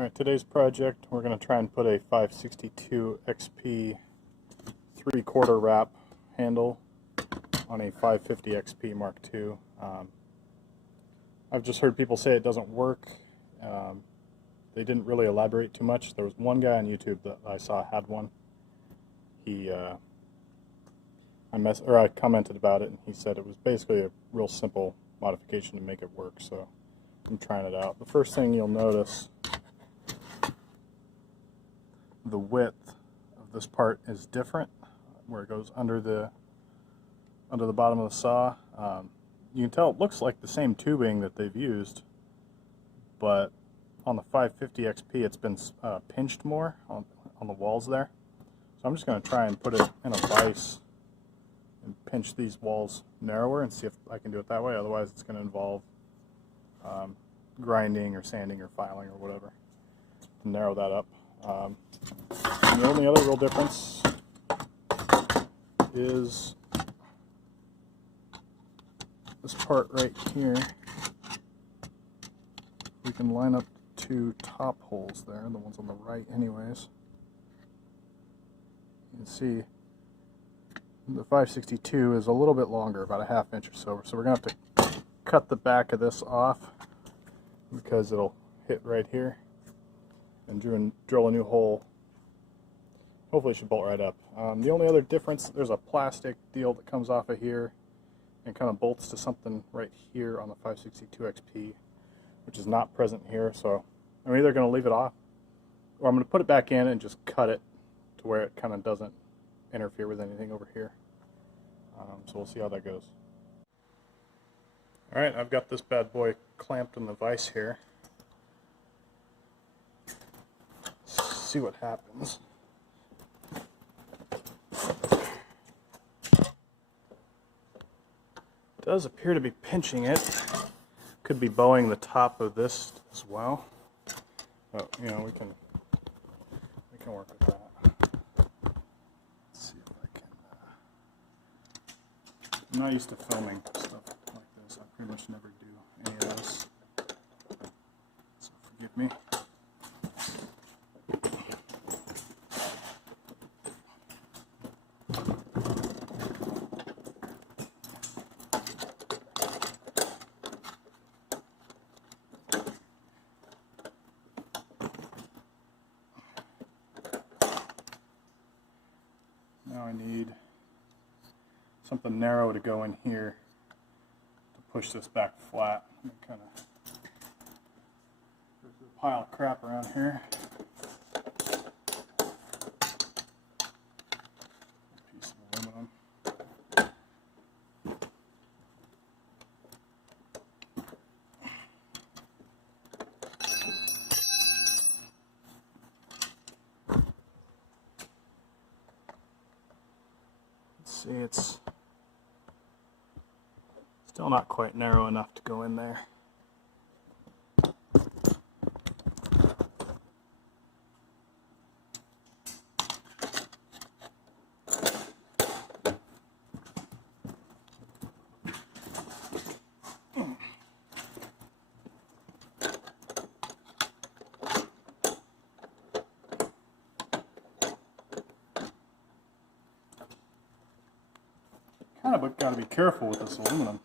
Alright, today's project, we're going to try and put a 562XP 3/4 wrap handle on a 550XP Mark II. I've just heard people say it doesn't work. They didn't really elaborate too much. There was one guy on YouTube that I saw had one. I commented about it, and he said it was basically a real simple modification to make it work, so I'm trying it out. The first thing you'll notice, the width of this part is different, where it goes under the bottom of the saw. You can tell it looks like the same tubing that they've used, but on the 550XP it's been pinched more on the walls there. So I'm just going to try and put it in a vise and pinch these walls narrower and see if I can do it that way. Otherwise it's going to involve grinding or sanding or filing or whatever to narrow that up. And the only other real difference is this part right here. We can line up the two top holes there, the ones on the right anyways. You can see the 562 is a little bit longer, about a ½ inch or so. So we're going to have to cut the back of this off because it'll hit right here, and drill a new hole. Hopefully it should bolt right up. The only other difference, there's a plastic deal that comes off of here and kind of bolts to something right here on the 562XP, which is not present here. So I'm either going to leave it off, or I'm going to put it back in and just cut it to where it kind of doesn't interfere with anything over here. So we'll see how that goes. Alright, I've got this bad boy clamped in the vise here. See what happens. It does appear to be pinching it. Could be bowing the top of this as well. But you know, we can work with that. Let's see if I can. I'm not used to filming stuff like this. I pretty much never do any of this. So forgive me. Now I need something narrow to go in here to push this back flat. Kind of, there's a pile of crap around here. A piece of aluminum. See, it's still not quite narrow enough to go in there. Kind of got to be careful with this aluminum,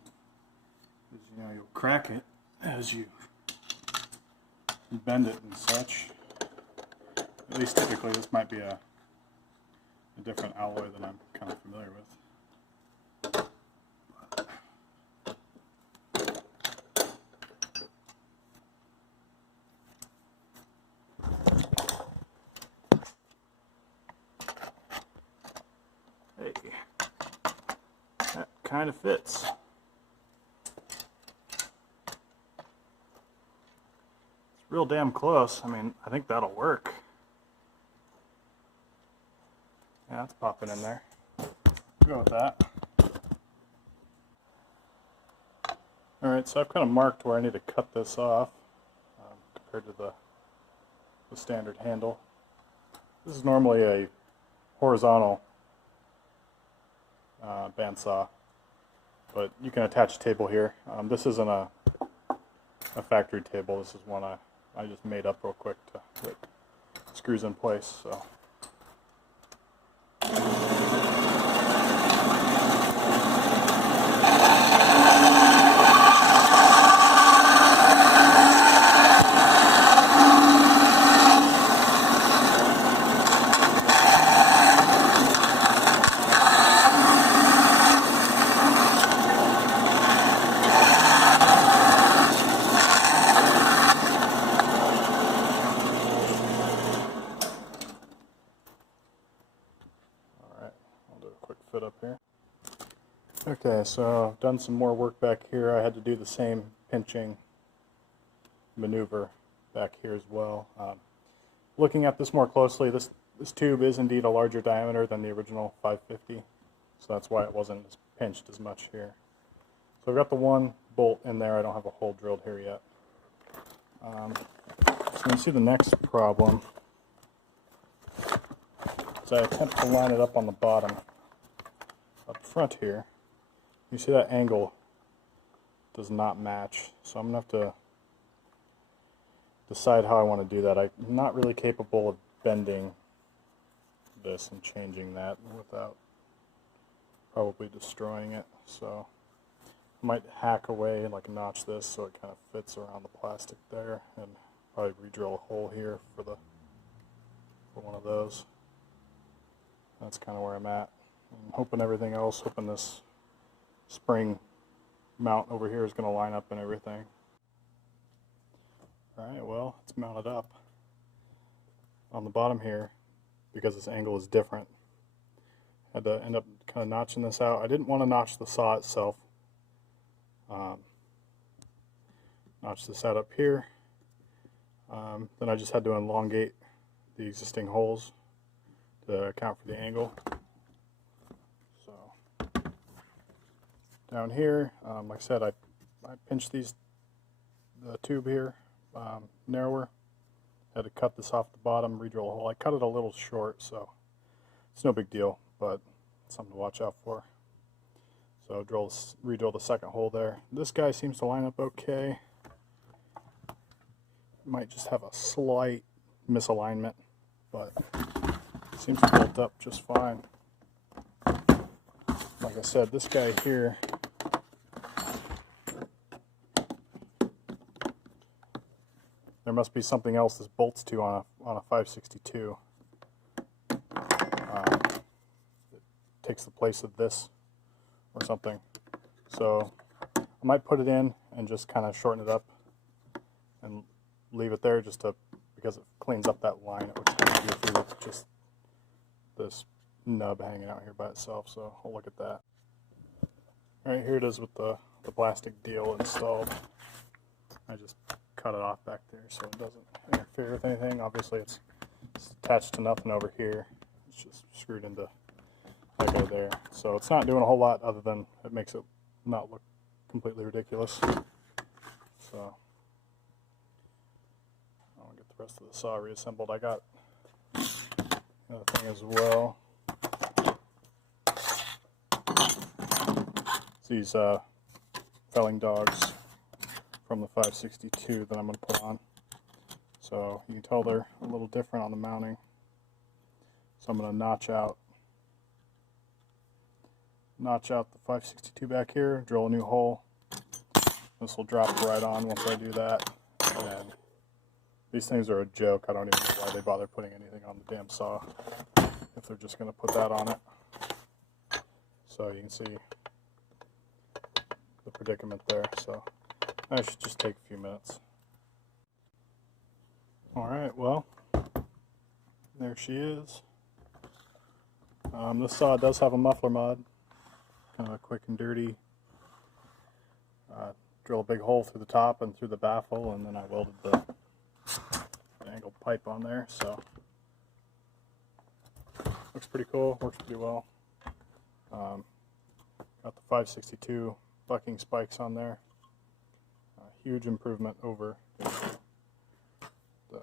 because you know you'll crack it as you bend it and such. At least typically this might be a different alloy than I'm kind of familiar with. Hey. That kind of fits. It's real damn close. I mean, I think that'll work. Yeah, that's popping in there. We'll go with that. Alright, so I've kind of marked where I need to cut this off compared to the standard handle. This is normally a horizontal bandsaw, but you can attach a table here. This isn't a factory table. This is one I I just made up real quick to get screws in place. So. Up here. Okay, so I've done some more work back here. I had to do the same pinching maneuver back here as well. Looking at this more closely, this tube is indeed a larger diameter than the original 550, so that's why it wasn't as pinched as much here. So I've got the one bolt in there. I don't have a hole drilled here yet. So you see the next problem is I attempt to line it up on the bottom. Up front here, you see that angle does not match, so I'm going to have to decide how I want to do that. I'm not really capable of bending this and changing that without probably destroying it, so I might hack away, like notch this so it kind of fits around the plastic there, and probably re-drill a hole here for one of those. That's kind of where I'm at. I'm hoping everything else, hoping this spring mount over here is going to line up and everything. Alright, well, it's mounted up on the bottom here because this angle is different. I had to end up kind of notching this out. I didn't want to notch the saw itself. Notch this out up here. Then I just had to elongate the existing holes to account for the angle. Down here, like I said, I pinched the tube here narrower. Had to cut this off the bottom, re-drill a hole. I cut it a little short, so it's no big deal, but it's something to watch out for. So re-drill the second hole there. This guy seems to line up okay. Might just have a slight misalignment, but it seems to bolt up just fine. Like I said, this guy here, there must be something else this bolts to on a 562. It takes the place of this or something. So I might put it in and just kind of shorten it up and leave it there because it cleans up that line. It looks kind of goofy with just this nub hanging out here by itself, so I'll look at that. Alright, here it is with the plastic deal installed. I just cut it off back there so it doesn't interfere with anything. Obviously it's attached to nothing over here. It's just screwed into that guy there. So it's not doing a whole lot other than it makes it not look completely ridiculous. So I'll get the rest of the saw reassembled. I got another thing as well. These felling dogs from the 562 that I'm going to put on. So you can tell they're a little different on the mounting. So I'm going to notch out the 562 back here, drill a new hole. This will drop right on once I do that. And these things are a joke. I don't even know why they bother putting anything on the damn saw if they're just going to put that on it. So you can see the predicament there. So that should just take a few minutes. Alright, well, there she is. This saw does have a muffler mod, kind of a quick and dirty. Drill a big hole through the top and through the baffle, and then I welded the angled pipe on there, so looks pretty cool, works pretty well. Got the 562 bucking spikes on there. Huge improvement over the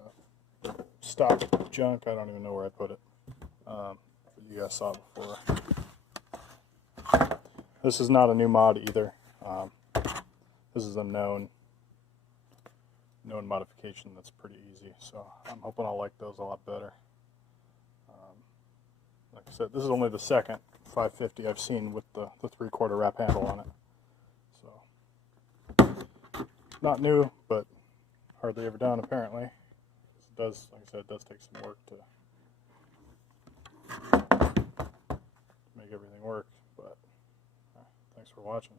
stock junk. I don't even know where I put it. But you guys saw it before. This is not a new mod either. This is a known known modification that's pretty easy. So I'm hoping I'll like those a lot better. Like I said, this is only the second 550 I've seen with the 3/4 wrap handle on it. So not new, but hardly ever done apparently. It does, like I said, it does take some work to make everything work. But thanks for watching.